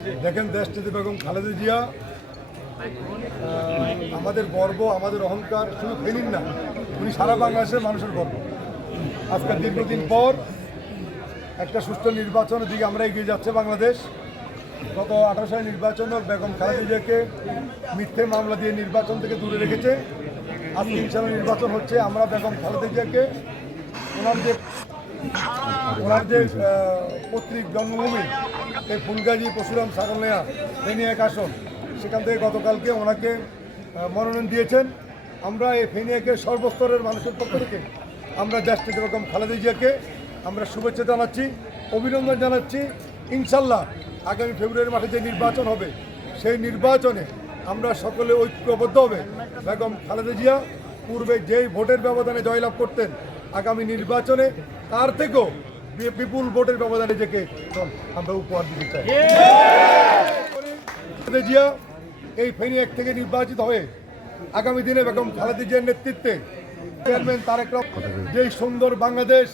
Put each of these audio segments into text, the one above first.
দেখেন দেশটিতে বেগম খালেদা জিয়া আমাদের গর্ব, আমাদের অহংকার শুধু ফেনির না, উনি সারা বাংলাদেশের মানুষের গর্ব। আজকে দীর্ঘদিন পর একটা সুস্থ নির্বাচনের দিকে আমরা এগিয়ে যাচ্ছে বাংলাদেশ। গত আঠারো নির্বাচনে বেগম খালেদা জিয়াকে মিথ্যে মামলা দিয়ে নির্বাচন থেকে দূরে রেখেছে। আজকে ইনশাল্লাহ নির্বাচন হচ্ছে, আমরা বেগম খালেদা জিয়াকে ওনার যে আহ, পৈতৃক জন্মভূমি এই ফুলগাজী পশুরাম সাগরনেয়া ফেনী এক আসন সেখান থেকে গতকালকে ওনাকে মনোনয়ন দিয়েছেন। আমরা এই ফেনিয়াকে সর্বস্তরের মানুষের পক্ষ থেকে আমরা দেশটিতে এরকম খালেদা জিয়াকে আমরা শুভেচ্ছা জানাচ্ছি অভিনন্দন জানাচ্ছি। ইনশাল্লাহ আগামী ফেব্রুয়ারি মাসে যে নির্বাচন হবে সেই নির্বাচনে আমরা সকলে ঐক্যবদ্ধ হবে। বেগম খালেদা জিয়া পূর্বে যেই ভোটের ব্যবধানে জয়লাভ করতেন আগামী নির্বাচনে তার থেকেও বিপুল ভোটের ব্যবধানে নিজেকে আমরা উপহার দিতে চাই। জিয়া এই ফেনী এক থেকে নির্বাচিত হয়ে আগামী দিনে বেগম খালেদা জিয়ার নেতৃত্বে চেয়ারম্যান তারেক যেই সুন্দর বাংলাদেশ,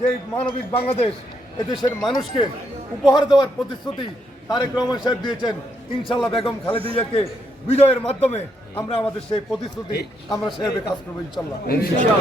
যেই মানবিক বাংলাদেশ, এদেশের মানুষকে উপহার দেওয়ার প্রতিশ্রুতি তারেক রহমান সাহেব দিয়েছেন। ইনশাল্লাহ বেগম খালেদা জিয়াকে বিজয়ের মাধ্যমে আমরা আমাদের সেই প্রতিশ্রুতি আমরা সেভাবে কাজ করব ইনশাল্লাহ। কৃষক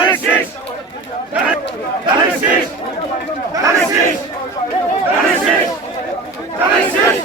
Thank you.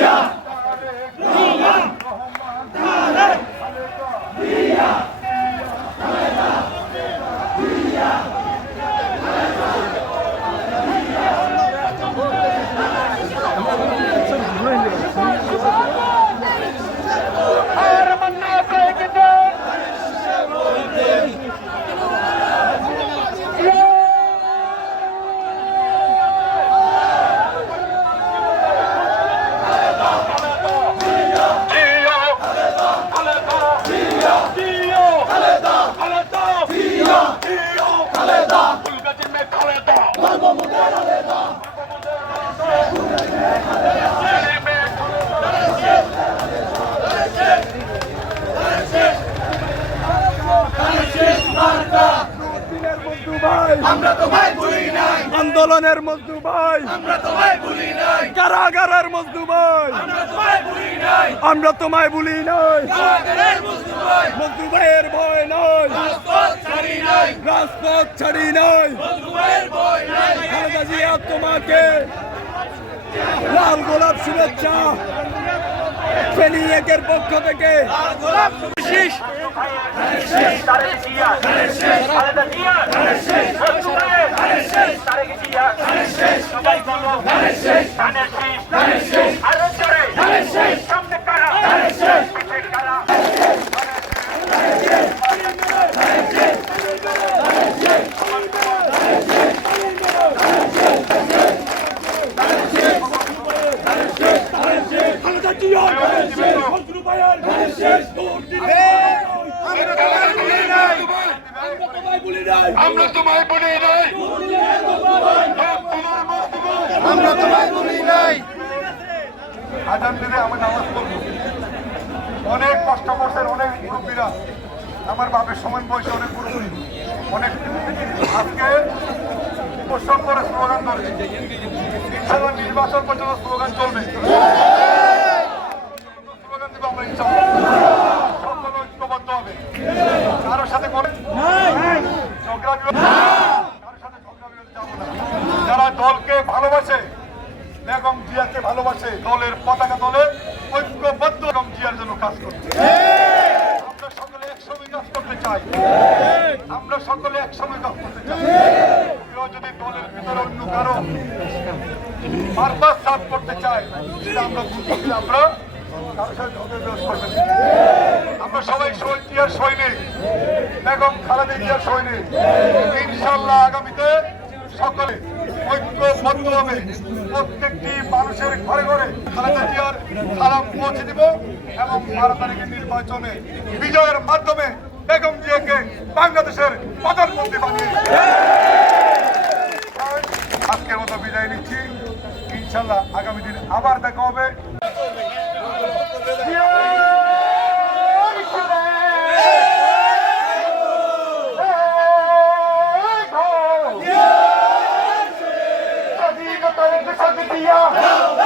Yeah. আন্দোলনের মজদু ভাই। আমরা তোমায় ভুলি নাই। কারাগারের মজদু ভাই। আমরা তোমায় ভুলি নাই। আমরা তোমায় ভুলি নাই। কারাগারের মজদুর ভাই। মজদু ভাইয়ের ভয় নয় রাজপথ ছাড়ি নাই। রাজপথ ছাড়ি নাই। মজদুর ভাইয়ের ভয় নাই। খালেদা জিয়া তোমাকে লাল গোলাপ শুভেচ্ছা। ফেনী একের পক্ষ থেকে বিশেষ তারেক জিয়া খালেদা জিয়া তারেক জিয়া সবাই বলো ধানের শীষ আরও জোরে সামনে কারা পিছে কারা খালেদা জিয়া মজদু ভাইয়ের শেষ দৌড় দিবে আমরা তোমায় ভুলি নাই আমরা তোমায় ভুলি নাই আমরা তোমায় ভুলি নাই। আমরা তোমায় বলি নাই। আজান দিলে আমি নামাজ পড়ব। অনেক কষ্ট করছেন অনেক মুরব্বীরা। আমার বাপের সমান বয়সে অনেক মুরব্বী। অনেক আজকে পরিশ্রম করে স্লোগান ধরেছে ইনশাল্লাহ নির্বাচন পর্যন্ত স্লোগান চলবে স্লোগান দেবো আমরা ইনশাল্লাহ সকল ঐক্যবদ্ধ হবে কারোর সাথে করে ঝগড়া বিরোধ কারোর সাথে ঝগড়া বিরোধ যাব না যারা দলকে ভালোবাসে বেগম জিয়াকে ভালোবাসে দলের পতাকা দলে ঐক্যবদ্ধ বেগম জিয়ার জন্য কাজ করছে আমরা সকলে একসঙ্গে কাজ করতে চাই আমরা সকলে একসঙ্গে কাজ করতে চাই কেউ যদি দলের ভিতরে অন্য কারও সাফ করতে চায় আমরা আমরা আমরা সবাই শহীদ জিয়ার সৈনিক, বেগম খালেদা জিয়ার সৈনিক। ইনশাল্লাহ আগামীতে সকলে ঐক্যবদ্ধ হবে প্রত্যেকটি মানুষের ঘরে ঘরে খালেদা জিয়ার সালাম পৌঁছে দিব এবং বারো তারিখের নির্বাচনে বিজয়ের মাধ্যমে বেগম জিয়াকে বাংলাদেশের প্রধানমন্ত্রী বানিয়ে আজকের মতো বিদায় নিচ্ছি ইনশাল্লাহ আগামী দিন আবার দেখা হবে তোমাকে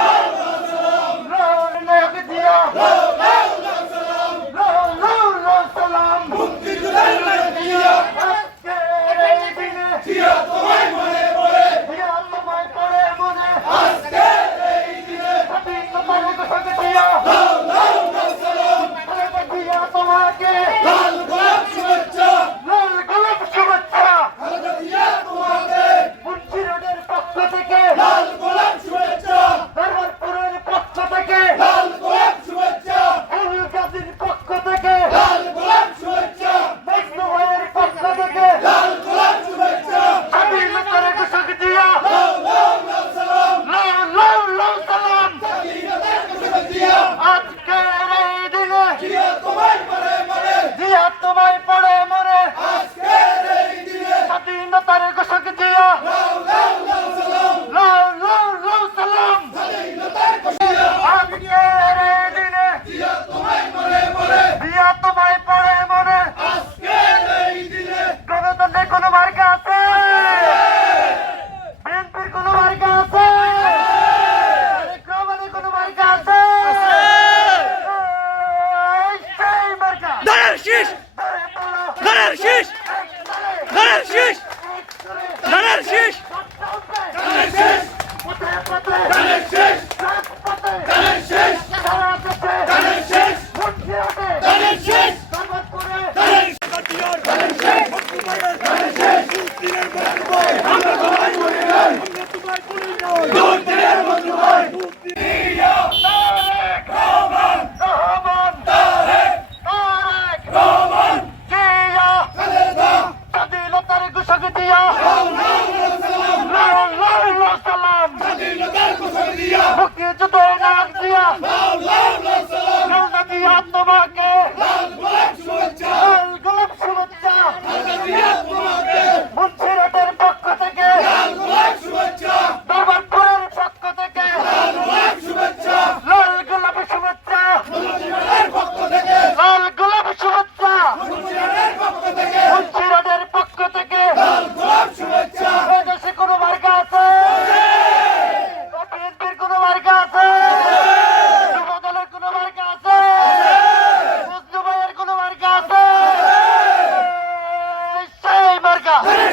Alexis! Tối hôm. কারা